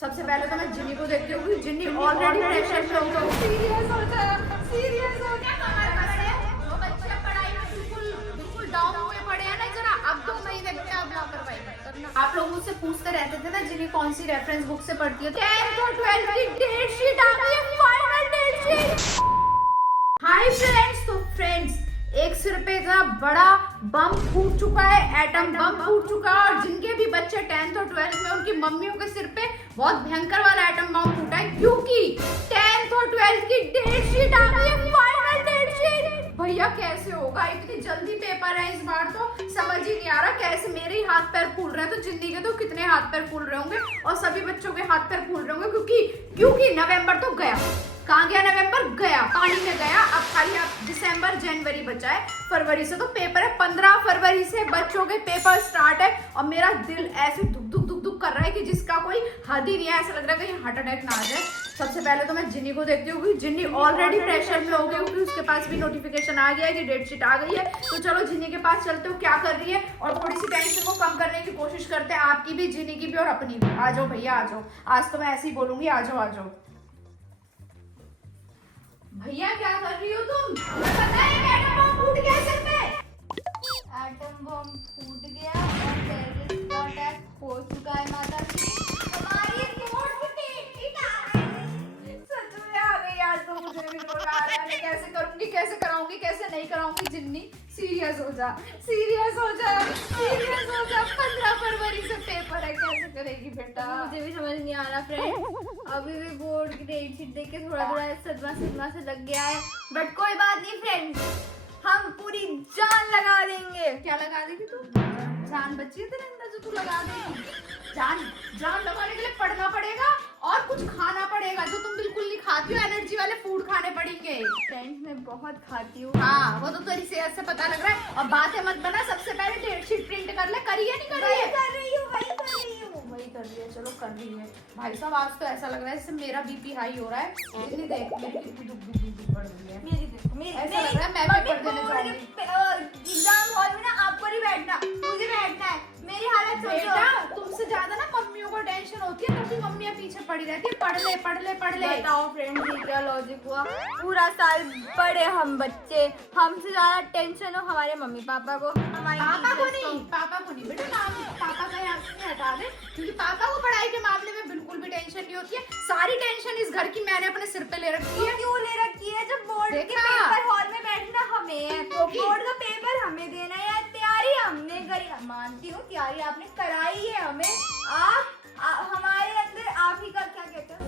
सबसे पहले तो मैं जिन्नी को देखती हूँ, जिन्नी ऑलरेडी प्रेशर में हो, सीरियस हो जा, सीरियस हो जा। कमर कस है, जो बच्चे पढ़ाई में बिल्कुल बिल्कुल डाउन हुए पड़े हैं ना, जरा अब 2 महीने में अब लापरवाही मत करना। आप लोग मुझसे पूछते रहते थे ना जिन्नी कौन सी रेफरेंस बुक से पढ़ती है, 10th और 12th की डेट शीट आ गई है, final date sheet. Hi friends, तो फ्रेंड्स एक सिर पे का बड़ा बम फूट चुका है, एटम बम फूट चुका है, और जिनके भी बच्चे 10th और 12th में उनकी मम्मियों के सिर पे बहुत भयंकर वाला एटम बम फूटा है, क्योंकि 10th और 12th की डेट शीट आ गई है, फाइनल डेट शीट। भैया कैसे होगा, इतनी जल्दी पेपर है इस बार, तो समझ ही नहीं आ रहा कैसे। मेरे ही हाथ पैर फूल रहे हैं, तो जिंदगी के तो कितने हाथ पैर फूल रहे होंगे, और सभी बच्चों के हाथ पैर फूल रहे होंगे, क्योंकि नवंबर तो गया, कहाँ गया नवंबर, गया पानी में गया। अब खाली अब दिसंबर जनवरी बचा है, फरवरी से तो पेपर है, 15 फरवरी से बच्चों के पेपर स्टार्ट है, और मेरा दिल ऐसे धुक धुक धुक धुक कर रहा है कि जिसका कोई हद ही नहीं है। ऐसा लग रहा है कहीं हार्ट अटैक ना आ जाए। सबसे पहले तो मैं जिन्नी को देखती हूँ, जिन्नी ऑलरेडी प्रेशर में हो गई, क्योंकि उसके पास भी नोटिफिकेशन आ गया है कि डेट शीट आ गई है। तो चलो जिन्नी के पास चलते हो, क्या कर रही है, और थोड़ी सी टेंशन को कम करने की कोशिश करते हैं, आपकी भी, जिन्नी की भी और अपनी भी। आ जाओ भैया, आ जाओ, आज तो मैं ऐसे ही बोलूंगी, आ जाओ आ जाओ। भैया क्या कर रही हो तुम? पता है एटम बम फूट गया सर पे। एटम बम फूट गया और टेररिस्ट का अटैक हो चुका है माता जी। हमारी रिपोर्ट फूटी, ठीक है? सच में आ गई आज तो, मुझे भी रिपोर्ट आ रहा है। कैसे करूंगी, कैसे कराऊंगी, कैसे नहीं कराऊंगी। जिन्नी सीरियस हो जा, सीरियस हो जा, सीरियस हो जा। 15 फरवरी से पेपर है, कैसे करेगी बेटा? मुझे भी समझ नहीं आ रहा फ्रेंड, अभी भी बोर्ड की डेट शीट देख के थोड़ा थोड़ा सदमा से लग गया है, बट कोई बात नहीं फ्रेंड्स, हम पूरी जान लगा देंगे। क्या लगा देगी तू? जान बची है तेरे अंदर जो तू लगा देगी? जान लगाने के लिए पढ़ना पड़ेगा और कुछ खाना पड़ेगा, जो तुम बिल्कुल नहीं खाती हो। एनर्जी वाले फूड खाने पड़ेंगे। फ्रेंड्स मैं बहुत खाती हूँ। हाँ, वो तो तेरी सेहत से पता लग रहा है। और बातें मत बना, सबसे पहले डेट शीट प्रिंट कर ले। करी है नहीं करी है? वही कर रही हूँ। वही कर रही है, चलो कर रही है। भाई साहब आज तो ऐसा लग रहा है जैसे मेरा बीपी हाई हो रहा है। इतनी देख मेरी कितनी दुख पड़ रही है। ऐसा लग रहा है मैं पेपर देने जाऊंगी। एग्जाम हॉल में ना आपको नहीं बैठना, मुझे बैठना है। मेरी हालत बेटा तुमसे ज्यादा ना मम्मियों को टेंशन होती है, तभी मम्मियाँ पीछे पड़ी रहती है, पढ़ ले पढ़ ले पढ़ ले। बताओ फ्रेंड्स ये क्या लॉजिक हुआ? पूरा साल पढ़े हम बच्चे, हमसे ज्यादा टेंशन हो हमारे मम्मी पापा को, हमारे पापा को नहीं बेटा, नाम पापा का यहाँ से हटा दे, क्योंकि पापा को पढ़ाई के मामले में बिल्कुल भी टेंशन नहीं होती है। सारी टेंशन इस घर की मैंने अपने सिर पे ले रखी है। क्यों ले रखी है? जब बोर्ड के पेपर हॉल में बैठना हमें है, तो बोर्ड का पेपर हमें देना है, तैयारी हमने करी। मानती हूँ तैयारी आपने कराई है हमें, हमारे अंदर आप ही का क्या कहते हैं,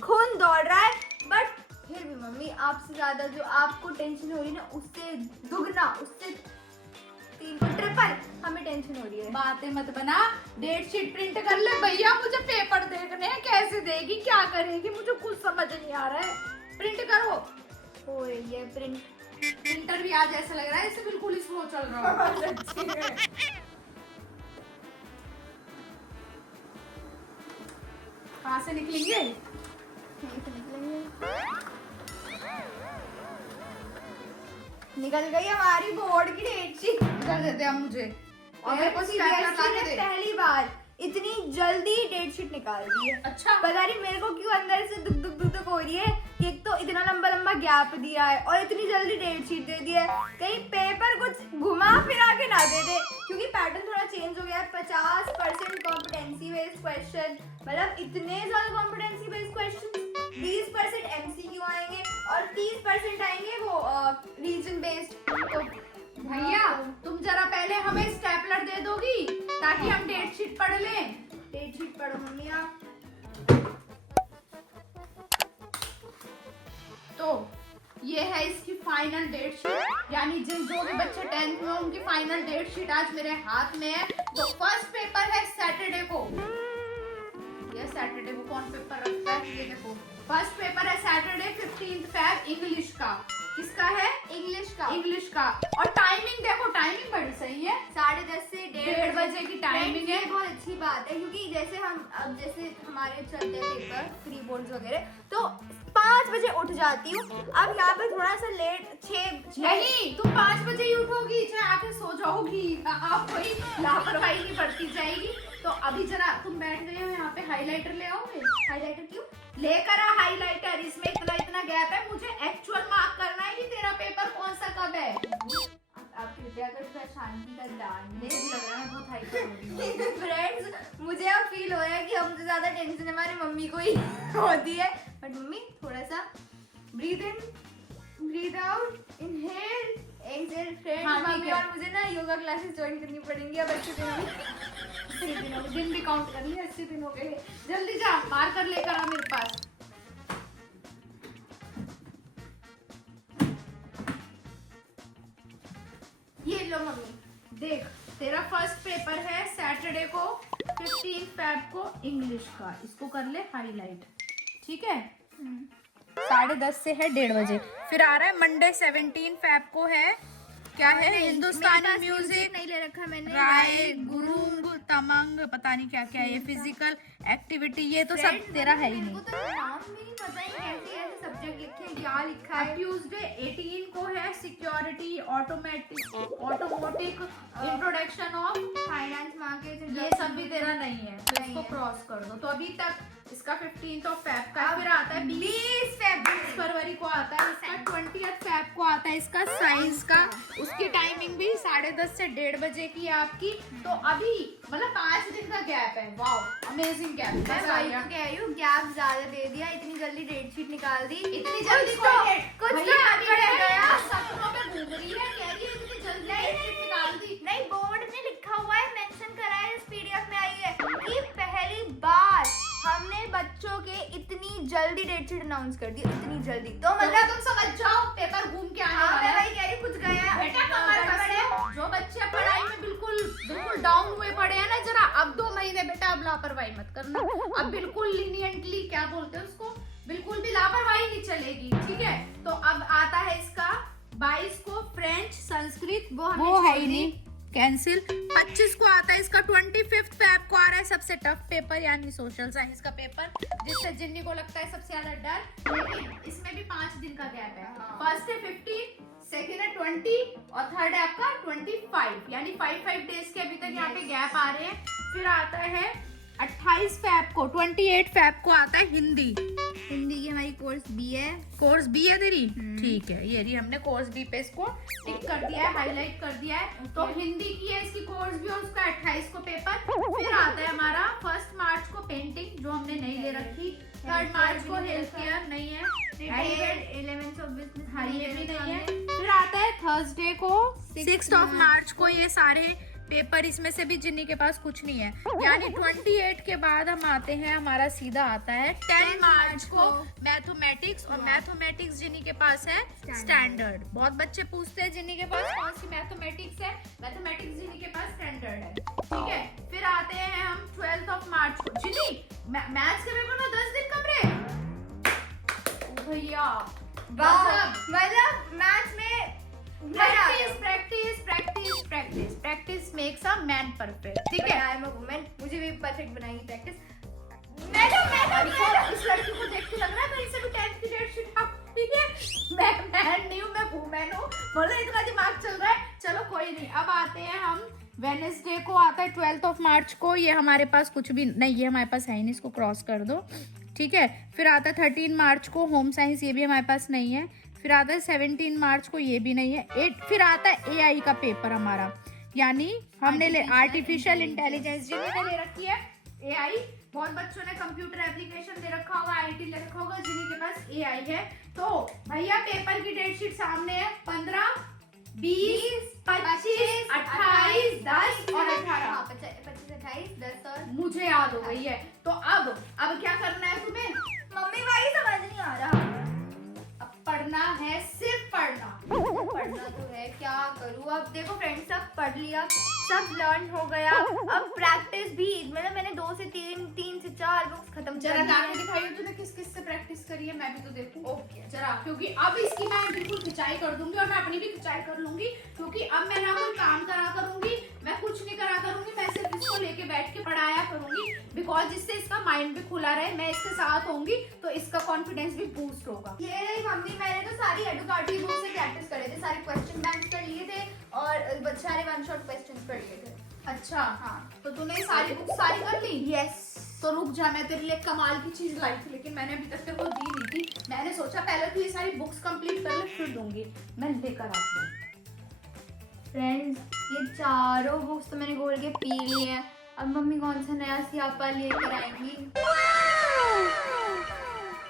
खून दौड़ रहा है, बट फिर भी मम्मी आपसे ज्यादा जो आपको टेंशन हो रही है ना, उससे दुगना, उससे 3 ट्रिपल हमें टेंशन हो रही है। बातें मत बना, डेट शीट प्रिंट कर ले। भैया मुझे पेपर देखने हैं, कैसे देगी, क्या करेगी, मुझे कुछ समझ नहीं आ रहा है। प्रिंट करो। हो रही है प्रिंट। प्रिंटर भी आज ऐसा लग रहा है जैसे बिल्कुल स्लो चल रहा है। कहाँ से निकलेंगे? निकल गई हमारी बोर्ड की डेट शीट। कर देते हैं मुझे, और मेरे को स्टेपलर ला के दे। पहली बार इतनी जल्दी डेट शीट निकाल दी है। अच्छा पता नहीं मेरे को क्यों अंदर से दुख दुख दुख दुख हो रही है कि एक तो इतना लंबा लंबा गैप दिया है और इतनी जल्दी डेट शीट दे दी है, कहीं पेपर कुछ घुमा फिरा के ना दे दे, क्योंकि पैटर्न थोड़ा चेंज हो गया है। 50% कॉम्पिटेंसी बेस्ड क्वेश्चन, मतलब इतने ज्यादा कॉम्पिटेंसी बेस्ड क्वेश्चन, 20% MCQ आएंगे और 30% आएंगे वो रीजन बेस्ड। तो भैया तुम जरा पहले हमें स्टेपलर दे दोगी ताकि हम डेट शीट पढ़ लें। डेट शीट पढ़ो मम्मी आप। तो ये है इसकी फाइनल डेट शीट, यानी जिन जो भी बच्चे 10th में उनकी फाइनल डेट शीट आज मेरे हाथ में है। तो फर्स्ट पेपर है सैटरडे को। ये सैटरडे को कौन पेपर रखता है, ये देखो। फर्स्ट पेपर है सैटरडे 15 फेब इंग्लिश का। किसका है? इंग्लिश का। इंग्लिश का। और टाइमिंग देखो, टाइमिंग बड़ी सही है, 10:30 से 1:30 बजे की टाइमिंग है। बहुत अच्छी बात है, क्योंकि जैसे हम अब जैसे हमारे चलते हैं पेपर फ्री बोर्ड्स वगैरह, तो 5 बजे उठ जाती हूँ। अब यहाँ पे थोड़ा सा लेट 6 नहीं, तुम 5 बजे ही उठोगी, चाहे आके सो जाओगी, आप कोई लापरवाही नहीं बढ़ती जाएगी। तो अभी जरा तुम बैठ गए हो यहाँ पे, हाइलाइटर ले आओगे? हाइलाइटर क्यों लेकर आ हाइलाइटर, इसमें इतना इतना गैप है, मुझे एक्चुअल मार्क करना है कि तेरा पेपर कौन सा कब है। आप कृपया कर थोड़ा शांति का दान मुझे लग रहा है मैं बहुत हाइपर हो रही हूँ। फ्रेंड्स, मुझे अब फील हो रहा है कि हमसे ज्यादा टेंशन हमारी मम्मी को ही होती है। बट मम्मी थोड़ा सा breathe in, breathe out, inhale, exhale. Friends, हाँ, ठीक मम्मी है। और मुझे ना योगा क्लासेस ज्वाइन करनी पड़ेंगी अब अच्छे दिनों में। 80 दिनों, दिन भी काउंट कर लिए 80 दिनों के लिए। जल्दी जा, मार कर लेकर आ मेरे पास। ये लो मम्मी, देख, तेरा फर्स्ट पेपर है सैटरडे को 15 फेब को इंग्लिश का, इसको कर ले हाईलाइट, ठीक है? 10:30 से है 1:30 बजे। फिर आ रहा है मंडे 17 फेब को है, क्या है? हिंदुस्तानी म्यूजिक नहीं ले रखा मैंने। राय गुरुंग तमंग, पता नहीं क्या क्या है ये, फिजिकल एक्टिविटी, ये तो सब तेरा है ही मेरे को नहीं। तो नाम भी नहीं पता है कैसे ऐसे सब्जेक्ट लिखे हैं, क्या लिखा है। ट्यूसडे 18 को है security automotive introduction of finance market, ये सब भी तेरा नहीं है, तो नहीं इसको है। क्रॉस कर दो। तो अभी तक इसका 15 फेब का है, फिर आता है 20 फरवरी को आता है इसका, 20 फेब को आता है इसका साइंस का। उसकी टाइमिंग भी 10:30 से 1:30 बजे की है आपकी। तो अभी मतलब 5 दिन का गैप है। Wow, amazing gap. मैं वही तो कह रही हूँ, गैप ज्यादा दे दिया, इतनी जल्दी डेट शीट निकाल दी। इतनी जल्दी कुछ तो- कुछ तो अभी अकड़ रह गया। सपनों में घूम रही है, कह रही है इतनी जल्दी डेट शीट निकाल दी। नहीं, बोर्ड में लिखा हुआ है, मेंशन करा है, इस पीडीएफ में आई है कि पहली बार हमने बच्चों के इतनी जल्दी डेट शीट अनाउंस कर दी, इतनी जल्दी। तो मतलब तुम समझ जाओ पेपर घूम के आने हाँ, वाला मैं है। वही कह रही, कुछ गया बेटा कमर कस लो। जो बच्चे पढ़ाई में बिल्कुल डाउन हुए पड़े हैं ना, जरा अब 2 महीने बेटा अब लापरवाही मत करना। अब बिल्कुल लीनियंटली, क्या बोलते हैं उसको, बिल्कुल भी लापरवाही नहीं चलेगी, ठीक है? तो अब आता है इसका 22 को फ्रेंच संस्कृत, वो है ही नहीं, कैंसिल। 25 को आता है इसका, 25 फेब को आ रहा है सबसे टफ पेपर, यानी सोशल साइंस का पेपर, जिससे जिन्नी को लगता है सबसे ज्यादा डर। लेकिन इसमें भी 5 दिन का गैप है। फर्स्ट है 15, सेकेंड है 20 और थर्ड है आपका 25, यानी 5 डेज के अभी तक यहाँ पे गैप आ रहे हैं। फिर आता है 28 फेब को, 28 फेब को आता है हिंदी। हिंदी की हमारी कोर्स बी है। कोर्स बी है तेरी, ठीक है। ये रही, हमने कोर्स बी पे इसको टिक कर दिया है, हाईलाइट कर दिया है। तो हिंदी की है इसकी कोर्स बी, और उसका 28 को पेपर। फिर आता है हमारा 1 मार्च को पेंटिंग, जो हमने नहीं ले रखी। 3 मार्च को हेल्थ केयर नहीं है, 11th ऑफ बिजनेस, हाँ ये भी नहीं है। फिर आता है थर्सडे को 6 मार्च को, ये सारे पेपर, इसमें से भी जिन्नी के पास कुछ नहीं है, यानी 28 के बाद हम आते हैं, हमारा सीधा आता है 10 मार्च को मैथमेटिक्स, और मैथमेटिक्स जिन्नी के पास है स्टैंडर्ड। बहुत बच्चे पूछते हैं जिन्नी के पास कौन सी मैथमेटिक्स है, मैथमेटिक्स जिन्नी के पास स्टैंडर्ड है, ठीक है? फिर आते हैं हम 12 मार्च को। जिन्नी मैथ्स के पेपर में 10 दिन कब रे? ओ भैया, मतलब मैथ्स में practice makes a man perfect, ठीक है? आई एम अ वुमन, मुझे भी परफेक्ट बनाएगी प्रैक्टिस। इस लड़की को देख के लग रहा है मेरी से भी 10th की डेट शीट आपकी है। मैं मैन नहीं हूँ, मैं वुमेन हूँ। बोले इतना दिमाग चल रहा है, चलो कोई नहीं। अब आते हैं हम वेडनेसडे को, आता है 12 मार्च को। ये हमारे पास कुछ भी नहीं, ये हमारे पास है ही नहीं, इसको क्रॉस कर दो, ठीक है? फिर आता है 13 मार्च को होम साइंस, ये भी हमारे पास नहीं है। फिर आता है 17 मार्च को, ये भी नहीं है। फिर आता है एआई का पेपर हमारा, यानी हमने आर्टिफिशियल इंटेलिजेंस जिन्होंने ले रखी है एआई। बहुत बच्चों ने कंप्यूटर एप्लीकेशन दे रखा होगा, आईटी ले रखा होगा, जिन्हीं के पास एआई है। तो भैया पेपर की डेट शीट सामने है, 15, 20, 25, 28, 10 और 18। 25, 28, 10 और मुझे याद हो गई है। तो अब क्या करना है तुम्हें? मम्मी भाई समझ नहीं आ रहा। अब पढ़ना है, सिर्फ पढ़ना। पढ़ना तो है, क्या करूँ अब। देखो फ्रेंड्स, सब पढ़ लिया, सब लर्न हो गया। अब प्रैक्टिस भी, मतलब मैंने 2 से 3 से 4 बुक्स खत्म जरा कर दी ला है। के दिखाइए तूने किस किस से प्रैक्टिस करी है, मैं भी तो देखूं। ओके जरा, क्योंकि अब इसकी मैं बिल्कुल खिंचाई कर दूंगी और मैं अपनी भी खिंचाई कर लूंगी, क्योंकि अब मैं ना कोई काम करा करूंगी, मैं कुछ नहीं करा करूंगी, मैं सिर्फ इसको लेके बैठ के पढ़ाया करूंगी, बिकॉज जिससे इसका माइंड भी खुला रहे, मैं इसके साथ होंगी तो इसका कॉन्फिडेंस भी बूस्ट होगा। ये रही मम्मी, मैंने तो सारी एडुकार्टी बुक से प्रैक्टिस करे थे, सारे क्वेश्चन बैंक कर लिए थे और सारे वन शॉट क्वेश्चन कर लिए थे। अच्छा हाँ तो तूने ये सारी बुक सारी कर ली? यस। तो रुक जा, मैं तेरे लिए कमाल की चीज लाई थी, लेकिन मैंने अभी तक तेरे को दी नहीं थी। मैंने सोचा पहले तू ये सारी बुक्स कंप्लीट कर ले फिर दूंगी। मैं लेकर आती हूँ। फ्रेंड्स, ये चारों बुक्स तो मैंने घोल के पी ली हैं। अब मम्मी कौन सा नया स्यापा लेकर आएंगी?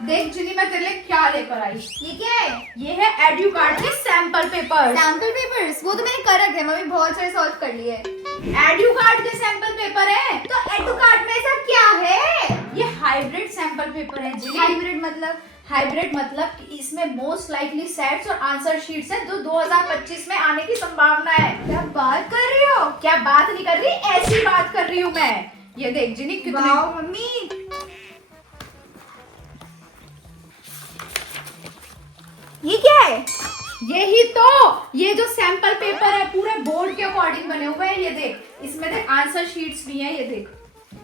देख जिनी, मैं तेरे लिए क्या लेकर आई। ये क्या है? ये है एड्यूकार्ड के सैंपल पेपर। Sample papers? वो तो मैंने कर रखे हैं मम्मी, बहुत सारे सॉल्व कर लिए। एड्यूकार्ड के सैंपल पेपर है। तो एडुकार्ट में ऐसा क्या है? ये हाइब्रिड सैंपल पेपर है जिनी। हाइब्रिड मतलब? हाइब्रिड मतलब कि इसमें मोस्ट लाइकली सेट्स और आंसर शीट्स है जो 2025 में आने की संभावना है। क्या बात कर रही हो? क्या बात नहीं कर रही, ऐसी बात कर रही हूँ मैं। ये देख जिनी कितने। वाओ मम्मी, ये क्या है? यही तो, ये जो सैंपल पेपर है पूरे बोर्ड के अकॉर्डिंग बने हुए हैं। ये देख, इसमें देख आंसर शीट्स भी हैं। ये देख,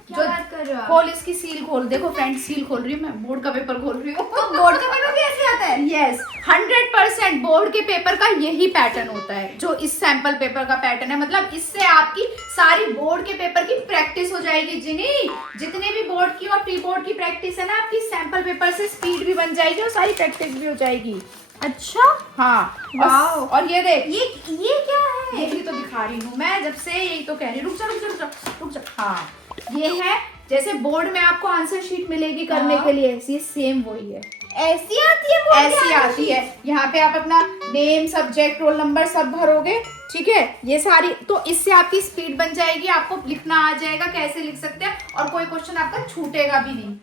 क्या बात कर रहे हो आप? खोल इसकी सील खोल। देखो फ्रेंड, सील खोल रही हूँ मैं, बोर्ड का पेपर खोल रही हूँ। तो बोर्ड का पेपर कैसे आता है? यस, 100% बोर्ड के पेपर का यही पैटर्न होता है जो इस सैंपल पेपर का पैटर्न है। मतलब इससे आपकी सारी बोर्ड के पेपर की प्रैक्टिस हो जाएगी जिनी। जितने भी बोर्ड की और प्री बोर्ड की प्रैक्टिस है ना, आपकी सैंपल पेपर से स्पीड भी बन जाएगी और सारी प्रैक्टिस भी हो जाएगी। अच्छा, हाँ वाओ। और ये देख, ये क्या है? यही तो दिखा रही हूँ मैं जब से, यही तो कह रही हूँ। रुक जा रुक जा रुक जा रुक जा। हाँ, ये है जैसे बोर्ड में आपको आंसर शीट मिलेगी करने हाँ। के लिए, ये सेम वही है। ऐसी आती है बोर्ड की ऐसी आंसर आती शीट? है। यहाँ पे आप अपना नेम, सब्जेक्ट, रोल नंबर सब भरोगे, ठीक है। ये सारी तो इससे आपकी स्पीड बन जाएगी, आपको लिखना आ जाएगा कैसे लिख सकते हैं, और कोई क्वेश्चन आपका छूटेगा भी नहीं।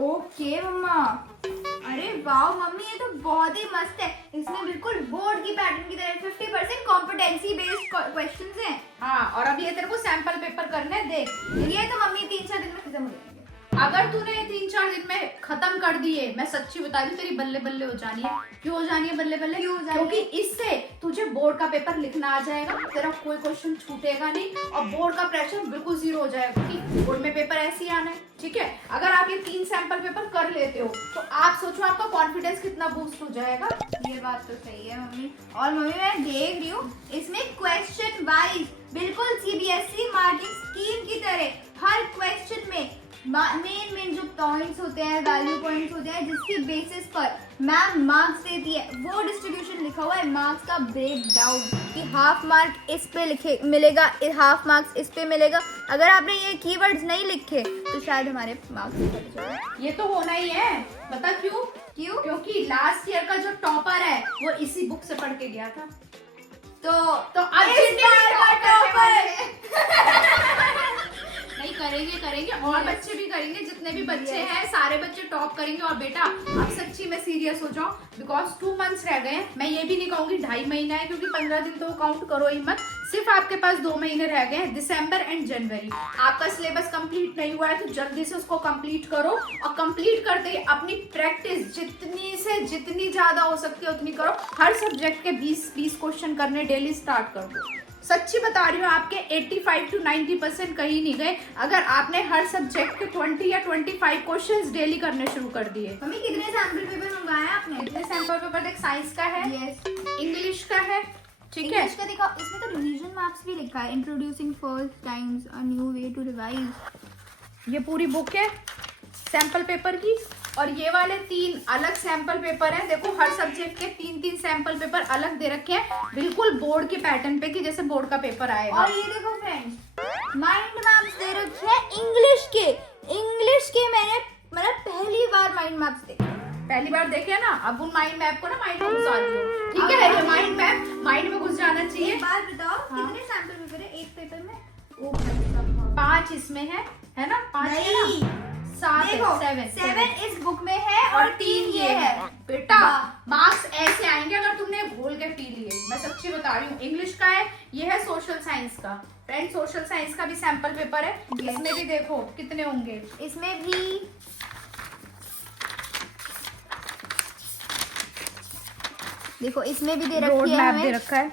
ओके मम्मा। अरे वाह मम्मी, ये तो बहुत ही मस्त है। इसमें बिल्कुल बोर्ड की पैटर्न की तरह 50% कॉम्पिटेंसी बेस्ड क्वेश्चंस हैं। हाँ, और अब ये तेरे को सैंपल पेपर करने देख। ये तो मम्मी 3-4 दिन में खत्म हो जाएंगे। अगर तूने 3-4 दिन में खत्म कर दिए, मैं सच्ची बता रही हूँ, तेरी बल्ले बल्ले हो जानी है। क्यों हो जानी है बल्ले बल्ले? क्यों हो जानी है? क्योंकि इससे तुझे बोर्ड का पेपर लिखना आ जाएगा, तेरा कोई क्वेश्चन छूटेगा नहीं और बोर्ड का प्रेशर बिल्कुल जीरो हो जाएगा, क्योंकि बोर्ड में पेपर ऐसे ही आना है, ठीक है। अगर आप ये 3 सैंपल पेपर कर लेते हो तो आप सोचो आपका कॉन्फिडेंस कितना बूस्ट हो जाएगा। ये बात तो सही है मम्मी। और मम्मी मैं देख रही हूँ इसमें क्वेश्चन वाइज बिल्कुल सीबीएसई मार्किंग स्कीम की तरह हर क्वेश्चन में मेन जो पॉइंट्स होते हैं, वैल्यू पॉइंट्स होते हैं, जिसकी बेसिस पर मैम मार्क्स देती है, वो डिस्ट्रीब्यूशन लिखा हुआ है। मार्क्स का ब्रेक डाउन कि हाफ मार्क इस पे लिखे मिलेगा, हाफ मार्क्स इस पे मिलेगा। अगर आपने ये कीवर्ड्स नहीं लिखे तो शायद हमारे मार्क्स कट जाए। ये तो होना ही है। बता क्यों? क्योंकि लास्ट ईयर का जो टॉपर है वो इसी बुक से पढ़ के गया था। तो अब इस बार का टॉपर नहीं करेंगे और बच्चे भी करेंगे, जितने भी बच्चे हैं सारे बच्चे टॉप करेंगे। और बेटा अब सच्ची में सीरियस हो जाओ, बिकॉज 2 मंथ्स रह गए हैं। मैं ये भी नहीं कहूंगी 2.5 महीना है, क्योंकि 15 दिन तो काउंट करो ही मत। सिर्फ आपके पास 2 महीने रह गए हैं, दिसंबर एंड जनवरी। आपका सिलेबस कंप्लीट नहीं हुआ है तो जल्दी से उसको कंप्लीट करो, और कंप्लीट करते ही अपनी प्रैक्टिस जितनी से जितनी ज्यादा हो सकती है उतनी करो। हर सब्जेक्ट के 20 क्वेश्चन करने डेली स्टार्ट कर दो। सच्ची बता रही हूँ, आपके 85 to 90% कहीं नहीं गए अगर आपने हर सब्जेक्ट के 20 या 25 क्वेश्चंस डेली करने शुरू कर दिए। मम्मी कितने सैंपल पेपर मंगाए आपने? कितने सैंपल पेपर? देख, साइंस का है, यस, इंग्लिश का है, ठीक है। इंग्लिश का दिखाओ। इसमें तो रिवीजन मार्क्स भी लिखा है, introducing first times a new way to revise. ये पूरी बुक है सैंपल पेपर की, और ये वाले 3 अलग सैंपल पेपर हैं। देखो हर सब्जेक्ट के 3-3 सैंपल पेपर अलग दे रखे हैं, बिल्कुल बोर्ड के पैटर्न पे कि जैसे बोर्ड का पेपर आएगा। और ये देखो फ्रेंड्स, माइंड मैप्स दे रखे हैं इंग्लिश के मैंने मतलब पहली बार माइंड मैप्स देखे। पहली बार देखे ना, अब उन माइंड मैप को ना माइंड में घुसा दियो, ठीक है। ये माइंड मैप माइंड में घुस जाना चाहिए। एक बात बताओ, हाँ। कितने सैंपल पेपर है एक पेपर में? 5 इसमें है ना? 5 है ना? 7 है देखो सेवन 7 इस बुक में है और 3 ये है। बेटा मार्क्स ऐसे आएंगे अगर तुमने घोल के पी लिए, मैं सच्ची बता रही हूँ। इंग्लिश का है, ये है सोशल साइंस का। फ्रेंड सोशल साइंस का भी सैंपल पेपर है, इसमें भी देखो कितने होंगे। इसमें भी देखो, इसमें भी दे रखी है हमें, दे रखा है।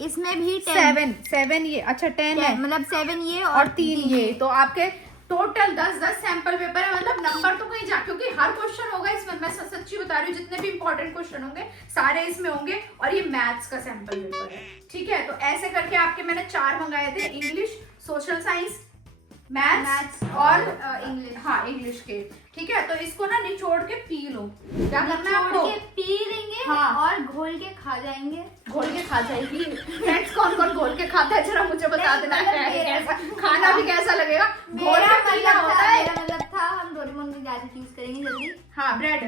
इसमें भी 10 7 ये, अच्छा 10 है, मतलब 7 ये और 3 ये, तो आपके टोटल 10 सैंपल पेपर है। मतलब नंबर तो कहीं जा, क्योंकि हर क्वेश्चन होगा इसमें, मैं सच्ची बता रही हूँ, जितने भी इंपॉर्टेंट क्वेश्चन होंगे सारे इसमें होंगे। और ये मैथ्स का सैंपल पेपर है, ठीक है। तो ऐसे करके आपके मैंने 4 मंगाए थे, इंग्लिश, सोशल साइंस, मैथ्स और इंग्लिश। हाँ इंग्लिश के, ठीक है। तो इसको ना निचोड़ के पी लो। क्या करना है आपको? के पी लेंगे, हाँ। और घोल के खा जाएंगे। घोल के खा जाएगी। फ्रेंड्स कौन कौन घोल के खाता है जरा मुझे बता देना, कैसा खाना भी कैसा लगेगा। घोल के पीना होता है। मेरा मतलब था हम डोरेमोन की गैजेट यूज करेंगे जल्दी। हाँ ब्रेड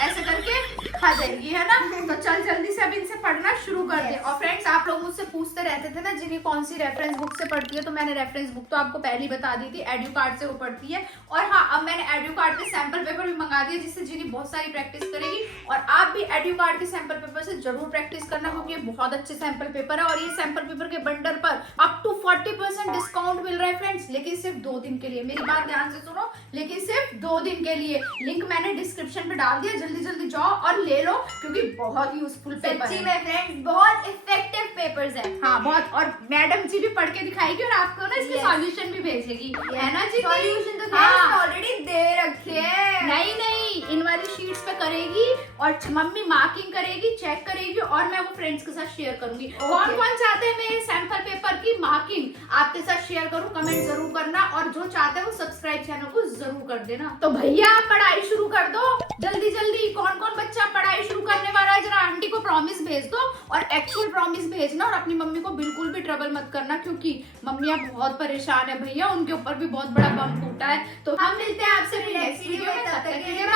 ऐसे करके खा जाएगी, है ना। तो चल जल्दी से अब इनसे पढ़ना शुरू कर दे। और फ्रेंड्स आप लोग मुझसे पूछते रहते थे ना जिन्हें कौन सी रेफरेंस बुक से पढ़ती है, तो मैंने रेफरेंस बुक तो आपको पहले ही बता दी थी, एड्यू कार्ड से वो पढ़ती है। और हाँ अब मैंने एड्यू कार्ड के सैंपल पेपर भी मंगा दिए, जिससे जिन्हें बहुत सारी प्रैक्टिस करेगी। और आप भी एड्यू कार्ड के सैंपल पेपर से जरूर प्रैक्टिस करना, क्योंकि ये बहुत अच्छे सैंपल पेपर है। और ये सैंपल पेपर के बंडल पर अप टू 40% डिस्काउंट मिल रहा है फ्रेंड्स, लेकिन सिर्फ 2 दिन के लिए। मेरी बात ध्यान से सुनो, लेकिन सिर्फ 2 दिन के लिए। लिंक मैंने डिस्क्रिप्शन में डाल दिया, जल्दी जल्दी जाओ और ले लो, क्योंकि बहुत यूजफुल पेपर सच्ची है। में फ्रेंड्स बहुत इफेक्टिव पेपर्स है। हाँ बहुत, और मैडम जी भी पढ़ के दिखाएगी और आपको ना इसके सॉल्यूशन भी भेजेगी, है ना जी। सॉल्यूशन तो हाँ। ऑलरेडी दे रखे हैं। नहीं इन वाली शीट्स पे करेगी और मम्मी मार्किंग करेगी, चेक करेगी, और मैं वो फ्रेंड्स के साथ शेयर करूंगी। कौन कौन चाहते हैं मेरे सैंपल पेपर की मार्किंग आपके साथ शेयर करूं, कमेंट जरूर करना। और जो चाहते हैं वो सब्सक्राइब चैनल को जरूर कर देना। तो भैया पढ़ाई शुरू कर दो जल्दी जल्दी। कौन कौन बच्चा पढ़ाई शुरू करने वाला है, जरा आंटी को प्रॉमिस भेज दो, और एक्चुअल प्रॉमिस भेजना। और अपनी मम्मी को बिल्कुल भी ट्रबल मत करना, क्योंकि मम्मियाँ बहुत परेशान है भैया, उनके ऊपर भी बहुत बड़ा बम फूटा है। तो हम मिलते हैं आपसे नेक्स्ट वीडियो में, तब तक के लिए